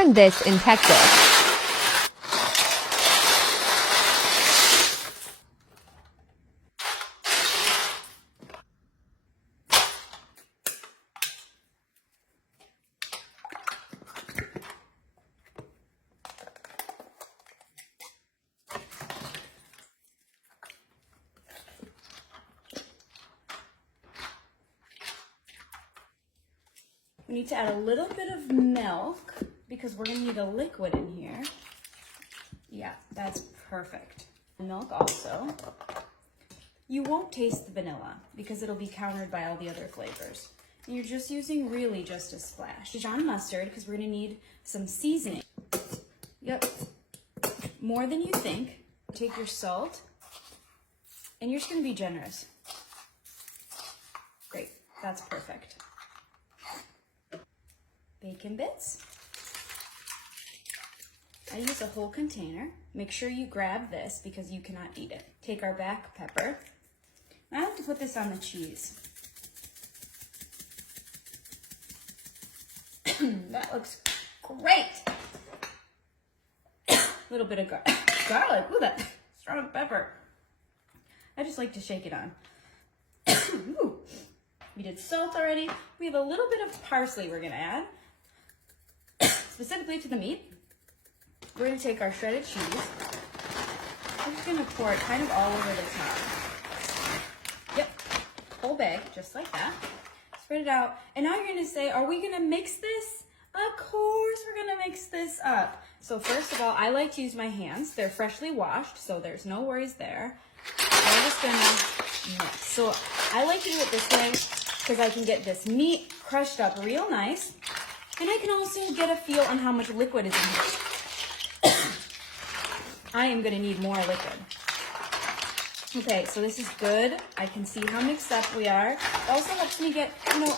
learned this in Texas. We need to add a little bit of milk because we're gonna need a liquid in here. Yeah, that's perfect. Milk also. You won't taste the vanilla because it'll be countered by all the other flavors. And you're just using really just a splash. Dijon mustard because we're gonna need some seasoning. Yep, more than you think. Take your salt and you're just gonna be generous. Great, that's perfect. Bacon bits. I use a whole container. Make sure you grab this because you cannot eat it. Take our black pepper. I like to put this on the cheese. That looks great. A little bit of garlic. Ooh, that strong pepper. I just like to shake it on. Ooh. We did salt already. We have a little bit of parsley we're gonna add. Specifically to the meat. We're gonna take our shredded cheese. I'm just gonna pour it kind of all over the top. Yep, whole bag, just like that. Spread it out. And now you're gonna say, are we gonna mix this? Of course we're gonna mix this up. So first of all, I like to use my hands. They're freshly washed, so there's no worries there. I'm just gonna mix. So I like to do it this way because I can get this meat crushed up real nice. And I can also get a feel on how much liquid is in here. I am gonna need more liquid. Okay, so this is good. I can see how mixed up we are. It also helps me get,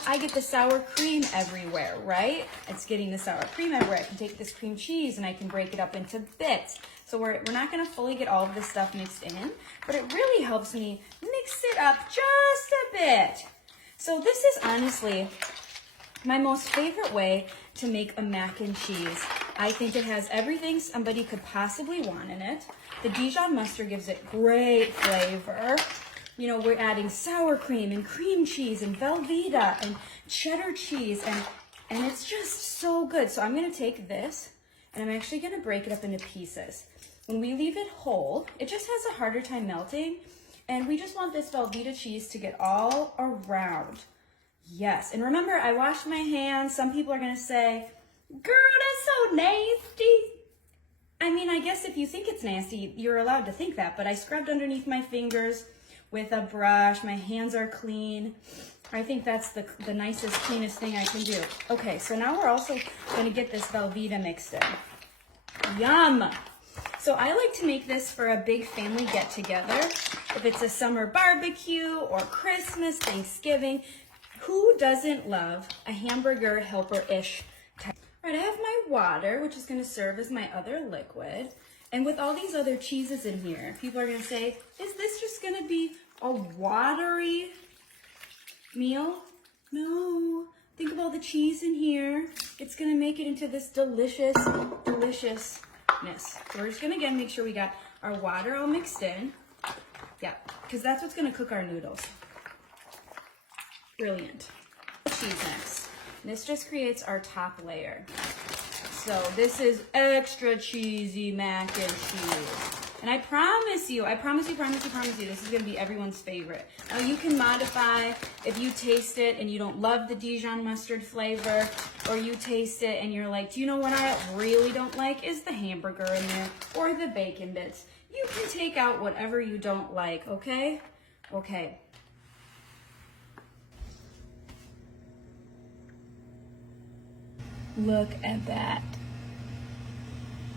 I get the sour cream everywhere, right? It's getting the sour cream everywhere. I can take this cream cheese and I can break it up into bits. So we're not gonna fully get all of this stuff mixed in, but it really helps me mix it up just a bit. So this is honestly my most favorite way to make a mac and cheese. I think it has everything somebody could possibly want in it. The Dijon mustard gives it great flavor. We're adding sour cream and cream cheese and Velveeta and cheddar cheese and it's just so good. So I'm gonna take this and I'm actually gonna break it up into pieces. When we leave it whole, it just has a harder time melting and we just want this Velveeta cheese to get all around. Yes, and remember, I washed my hands. Some people are gonna say, girl, that's so nasty. I mean, I guess if you think it's nasty, you're allowed to think that, but I scrubbed underneath my fingers with a brush. My hands are clean. I think that's the nicest, cleanest thing I can do. Okay, so now we're also gonna get this Velveeta mixed in. Yum! So I like to make this for a big family get-together. If it's a summer barbecue or Christmas, Thanksgiving, who doesn't love a hamburger helper-ish type? All right, I have my water, which is gonna serve as my other liquid. And with all these other cheeses in here, people are gonna say, is this just gonna be a watery meal? No, think of all the cheese in here. It's gonna make it into this delicious, deliciousness. So we're just gonna, again, make sure we got our water all mixed in. Yeah, because that's what's gonna cook our noodles. Brilliant. Cheese next. This just creates our top layer. So this is extra cheesy mac and cheese. And I promise you, this is gonna be everyone's favorite. Now you can modify if you taste it and you don't love the Dijon mustard flavor, or you taste it and you're like, do you know what I really don't like is the hamburger in there or the bacon bits. You can take out whatever you don't like, okay? Okay. Look at that.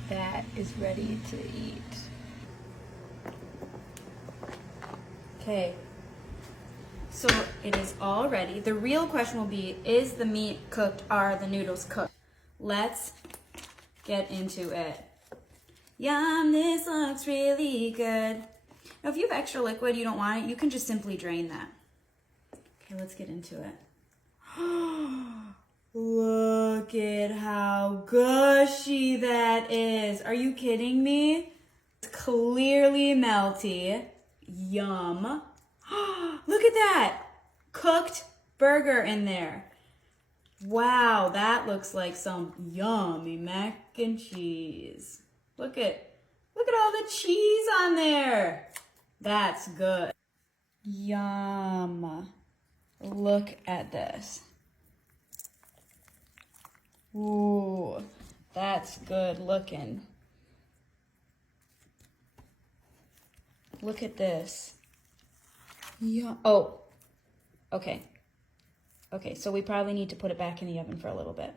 That is ready to eat. Okay, so it is all ready. The real question will be, is the meat cooked? Are the noodles cooked? Let's get into it. Yum, this looks really good. Now, if you have extra liquid, you don't want it, you can just simply drain that. Okay, let's get into it. Look Look at how gushy that is. Are you kidding me? It's clearly melty. Yum. Look at that. Cooked burger in there. Wow, that looks like some yummy mac and cheese. Look at all the cheese on there. That's good. Yum. Look at this. Ooh, that's good looking. Look at this. Yeah. Oh, okay. Okay, so we probably need to put it back in the oven for a little bit.